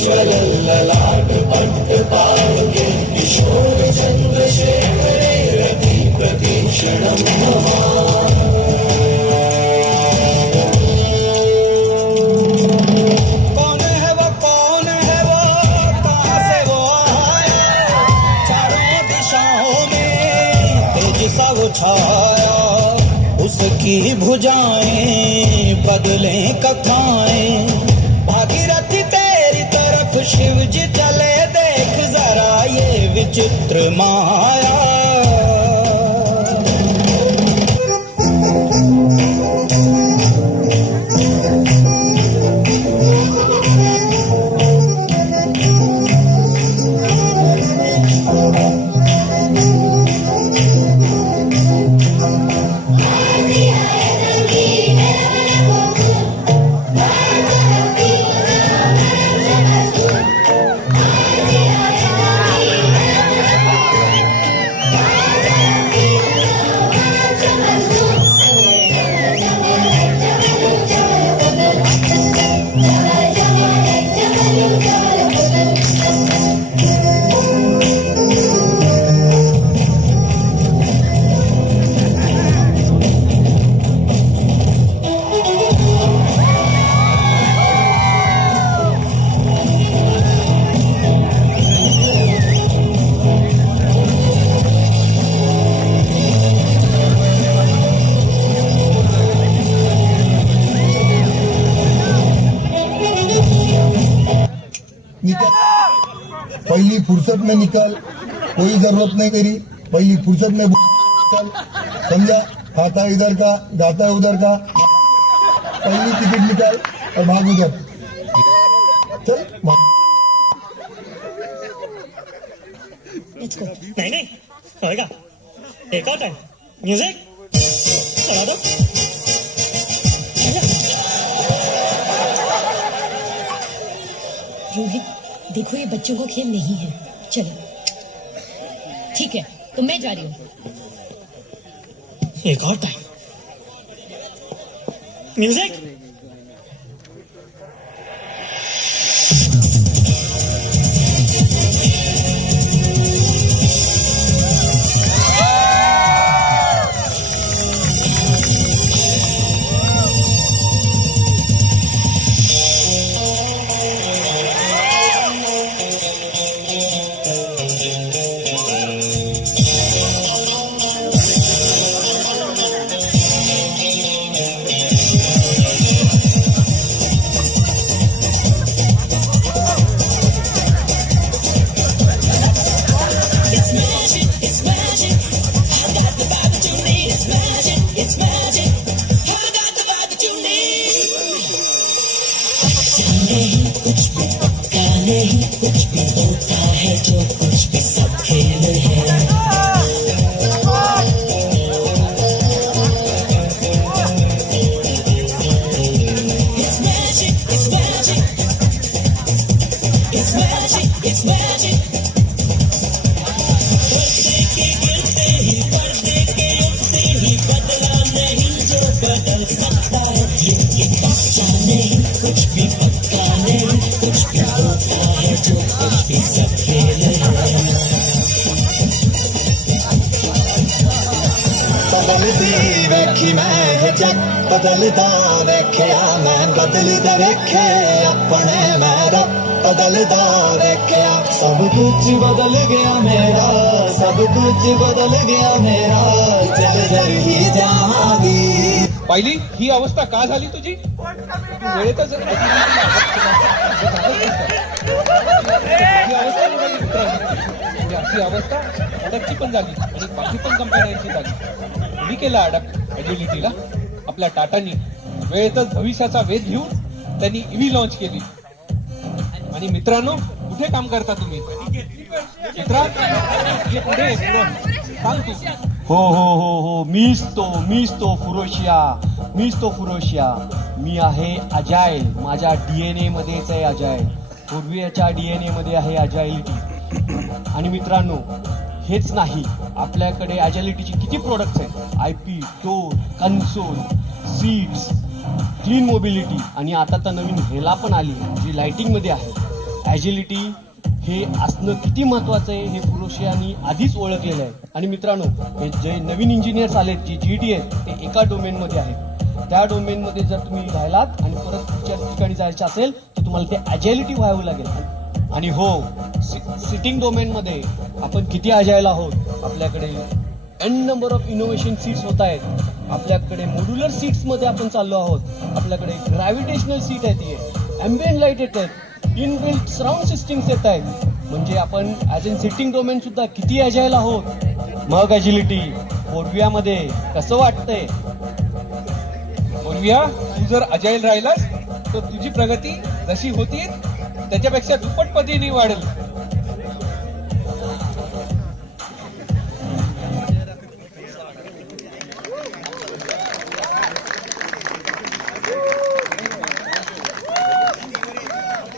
ज्वलल्ललाट पट्ट पावके किशोर चंद्रशेखरे रति प्रतीक्षणं नमः। कौन है वो कहाँ से वो आया, चारों दिशाओं में तेज सा वो छाया, उसकी भुजाएं बदलें कथाएं, भागीरथी तेरी तरफ शिव जी चले, देख जरा ये विचित्र माया। पहली फुर्सत में निकल, कोई जरूरत नहीं तेरी, पहली फुर्सत में निकल, समझा? खाता इधर का गाता उधर का, पहली टिकट निकाल और भाग उधर, चल नहीं नहीं होएगा, एक और टाइम म्यूजिक चला दो। रोहित देखो ये बच्चों का खेल नहीं है, चलो ठीक है तो मैं जा रही हूँ। एक और टाइम म्यूजिक। कुछ भी पक्का नहीं, कुछ भी होता है जो कुछ भी सब खेल है। It's magic, it's magic, it's magic, it's magic। पर्दे के गिरते ही, पर्दे के उठते ही, बदला नहीं जो बदल सकता है, ये पक्का नहीं, कुछ भी पक्का नहीं, कुछ भी होता है जो कुछ भी सब खेल है। बदलती वेखी मैं जग, बदलदा वेख्या मैं, बदलदा वेखे अपने मैं रब, बदलदा वेख्या सब कुछ बदल गया मेरा, सब कुछ बदल गया मेरा, चल जल ही जागी। पाहिली ही अवस्था का झाली तुझी? वेळेतच अशी अवस्था अडकची पण झाली आणि बाकी पण कंपन्यांची झाली। मी केला अडक एजिलिटीला, आपल्या टाटानी वेळेतच भविष्याचा वेध घेऊन त्यांनी ईव्ही लॉन्च केली। आणि मित्रांनो कुठे काम करता तुम्ही? मित्रा पुढे सांग तू हो मीच तो फुरोशिया मी आहे अजाईल. माझ्या डीएनए मध्येच आहे अजाईल. पूर्वीच्या डीएनए मध्ये आहे अजाइलिटी. आणि मित्रांनो, हेच नाही, आपल्याकडे अजाइलिटीची किती प्रोडक्ट्स आहेत. IP, door, console, seats, clean mobility आणि आता तर नवीन हेला पण आली जी लाइटिंग मध्ये आहे. अजिलिटी हे असणं किती महत्वाचं आहे हे फुरोशियानी आधीच ओळखलेलं आहे. आणि मित्रांनो, हे जे नवीन इंजिनियर्स आलेत, जे जीडी आहेत, ते एका डोमेनमध्ये आहेत. त्या डोमेनमध्ये जर तुम्ही राहिलात आणि परत पुढच्या ठिकाणी जायचं असेल तर तुम्हाला ते अजाइलिटी व्हावं लागेल. आणि हो, सिटिंग डोमेनमध्ये आपण किती अजाईल आहोत. आपल्याकडे n number of innovation seats होत आहेत. आपल्याकडे मॉड्युलर सीट्स मध्ये आपण चाललो आहोत. आपल्याकडे ग्रॅव्हिटेशनल सीट आहे, अँबियंट लाईट येत आहेत, इनबिल्ट सराउंड सिस्टीम्स येत आहेत. म्हणजे आपण ऍज अन सिटिंग डोमेन सुद्धा किती अजाईल आहोत. मग अजिलिटी पोर्वियामध्ये कसं वाटतंय. पूर्विया, तू जर अजाईल राहिलास तर तुझी प्रगती जशी होती त्याच्यापेक्षा दुप्पट पटीने वाढेल.